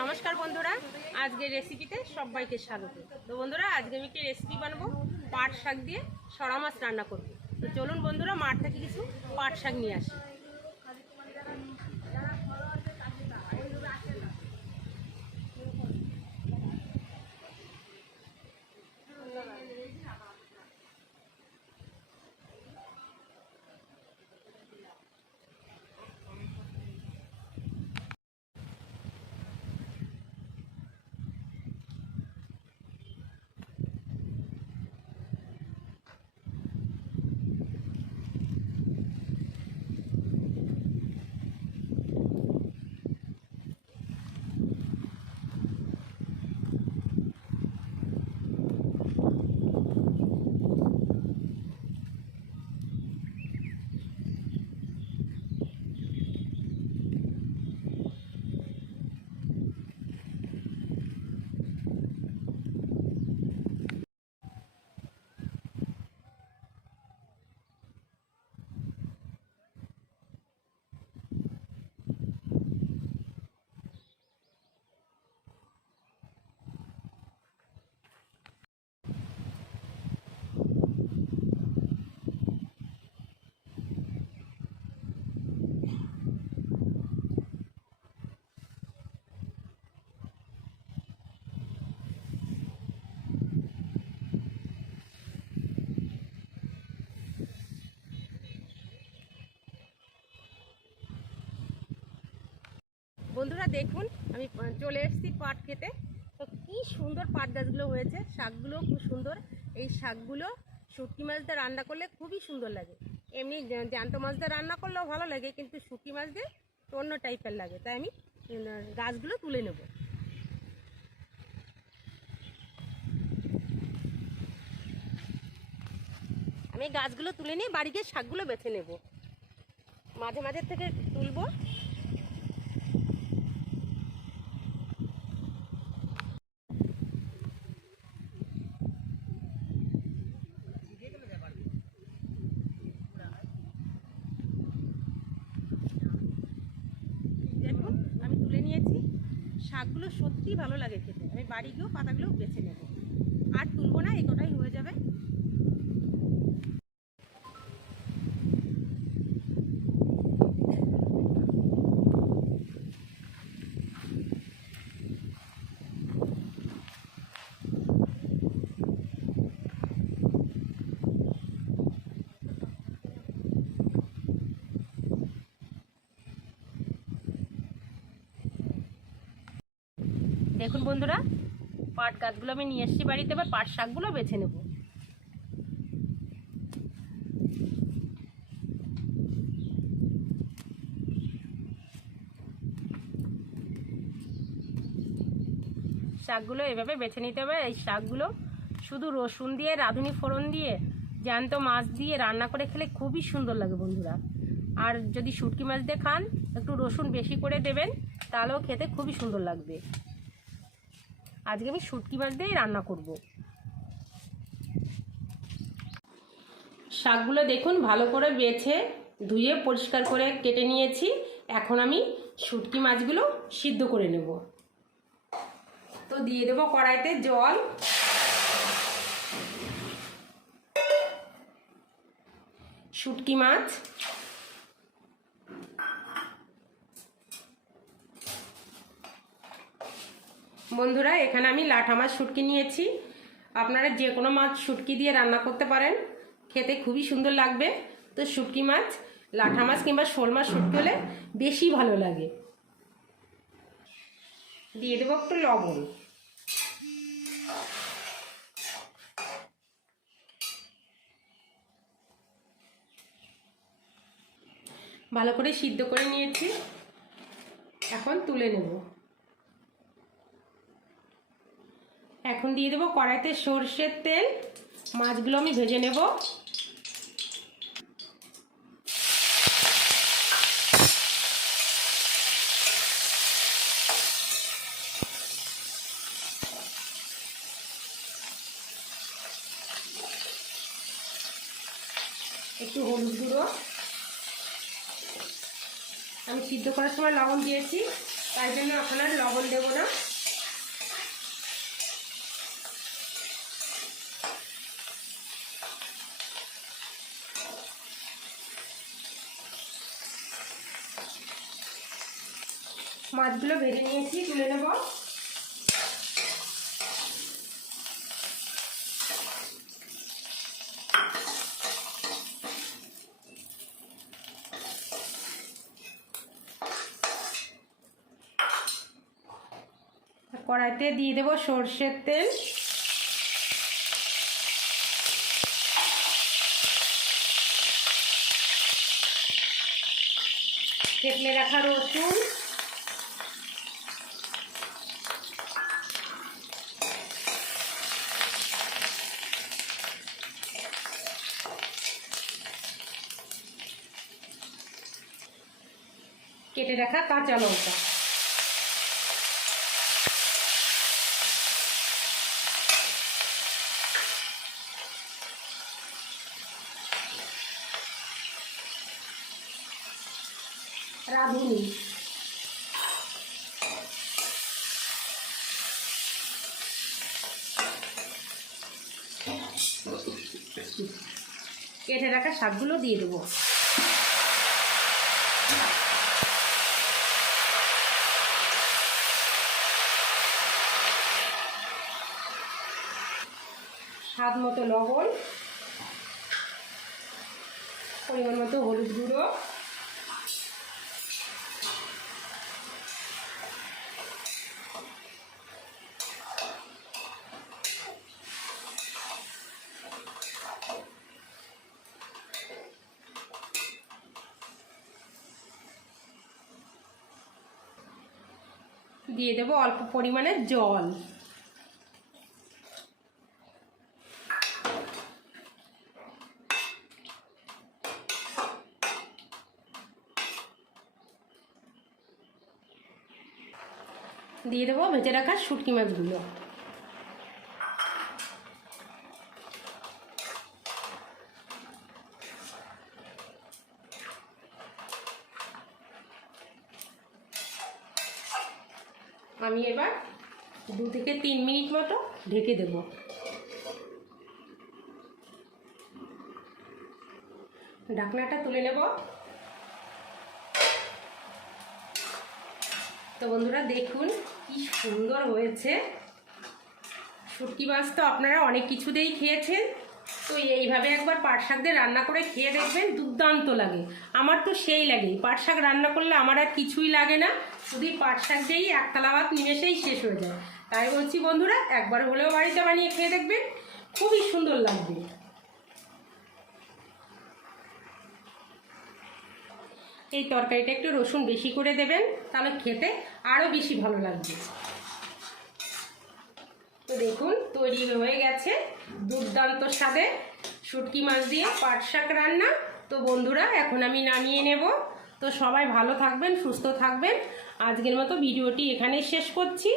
নমস্কার বন্ধুরা আজকে রেসিপিতে সবাইকে স্বাগত। তো বন্ধুরা, আজকে আমি একটি রেসিপি বানাবো, পাট শাক দিয়ে সরা মাছ রান্না করব। তো চলুন বন্ধুরা, মাঠ থেকে কিছু পাট শাক নিয়ে আসি। বন্ধুরা দেখুন, আমি চলে এসেছি পাট খেতে। তো কি সুন্দর পাট গাছগুলো হয়েছে শাকগুলো খুব সুন্দর। এই শাকগুলো শুটকি মাছ দিয়ে রান্না করলে খুবই সুন্দর লাগে। এমনি জ্যান্ত মাছ দিয়ে রান্না করলেও ভালো লাগে, কিন্তু শুটকি মাছ দিয়ে অন্য টাইপের লাগে। তাই আমি গাছগুলো তুলে নেব। আমি গাছগুলো তুলে নিয়ে বাড়ি গিয়ে শাকগুলো বেছে নেব। মাঝে মাঝে থেকে তুলবো দেখুন আমি তুলে নিয়েছি শাকগুলো সত্যি ভালো লাগে খেতে। আমি বাড়ি গিয়েও পাতাগুলো বেছে নেব। আর তুলবো না, এই কটাই হয়ে যাবে। দেখুন বন্ধুরা, পাট গাছগুলো আমি নিয়ে এসেছি বাড়িতে, এবার পাট শাকগুলো বেছে নেব। শাকগুলো এভাবে বেছে নিতে হবে, এই শাকগুলো শুধু রসুন দিয়ে, রাঁধুনি ফোড়ন দিয়ে, জ্যান্ত মাছ দিয়ে রান্না করে খেলে খুবই সুন্দর লাগে বন্ধুরা। আর যদি শুটকি মাছ দিয়ে খান, একটু রসুন বেশি করে দেবেন, তাহলেও খেতে খুবই সুন্দর লাগবে। আজকে আমি শুটকি মাছ দিয়েই রান্না করব। শাকগুলো দেখুন ভালো করে বেছে ধুয়ে পরিষ্কার করে কেটে নিয়েছি। এখন আমি শুটকি মাছগুলো সিদ্ধ করে নেব। তো দিয়ে দেবো কড়াইতে জল। শুটকি মাছ বন্ধুরা, এখানে আমি লাঠা মাছ শুটকি নিয়েছি। আপনারা যে কোনো মাছ শুটকি দিয়ে রান্না করতে পারেন। খেতে খুবই সুন্দর লাগবে। তো শুটকি মাছ, লাঠা মাছ কিংবা শোল মাছ শুটকি হলে বেশি ভালো লাগে। দিয়ে দেবো একটু লবণ। ভালো করে সিদ্ধ করে নিয়েছি। এখন তুলে নেব। এখন দিয়ে দেবো কড়াইতে সর্ষের তেল। মাছগুলো আমি ভেজে নেব। একটু হলুদ গুঁড়ো। আমি সিদ্ধ করার সময় লবণ দিয়েছি, তাই জন্য এখন আর লবণ দেবো না। মাছগুলো ভেজে নিয়েছি তুলে নেব। কড়াইতে দিয়ে দেবো সর্ষের তেল। থেতলে রাখা রসুন। কেটে রাখা কাঁচা লঙ্কা। রাঁধুনি। কেটে রাখা শাকগুলো দিয়ে দেবো। স্বাদ মতো লবণ পরিমাণ মতো হলুদ গুঁড়ো দিয়ে দেবো অল্প পরিমাণে জল। দিয়ে দেবো, ভেজে রাখা শুটকি মাছগুলো। আমি এবার দু থেকে তিন মিনিট মতো ঢেকে দেব। ঢাকনাটা তুলে নেব। তো বন্ধুরা দেখুন কি সুন্দর হয়েছে। শুটকি মাছ তো আপনারা অনেক কিছুতেই খেয়েছেন। তো এইভাবে একবার পাট শাক দিয়ে রান্না করে খেয়ে দেখবেন, দুর্দান্ত লাগে। আমার তো সেই লাগে। পাট শাক রান্না করলে আমার আর কিছুই লাগে না। শুধু পাট শাক দিয়েই একতলা ভাত নিমেষেই শেষ হয়ে যায়। তাই বলছি বন্ধুরা, একবার হলেও বাড়িতে বানিয়ে খেয়ে দেখবেন। খুবই সুন্দর লাগবে। এই তরকারিটা একটু রসুন বেশি করে দেবেন, তাহলে খেতে আরও বেশি ভালো লাগবে। তো দেখুন, তৈরি হয়ে গেছে দুর্দান্ত স্বাদে শুটকি মাছ দিয়ে পাট শাক রান্না। তো বন্ধুরা, এখন আমি নামিয়ে নেব। তো সবাই ভালো থাকবেন, সুস্থ থাকবেন। আজকের মতো ভিডিওটি এখানেই শেষ করছি।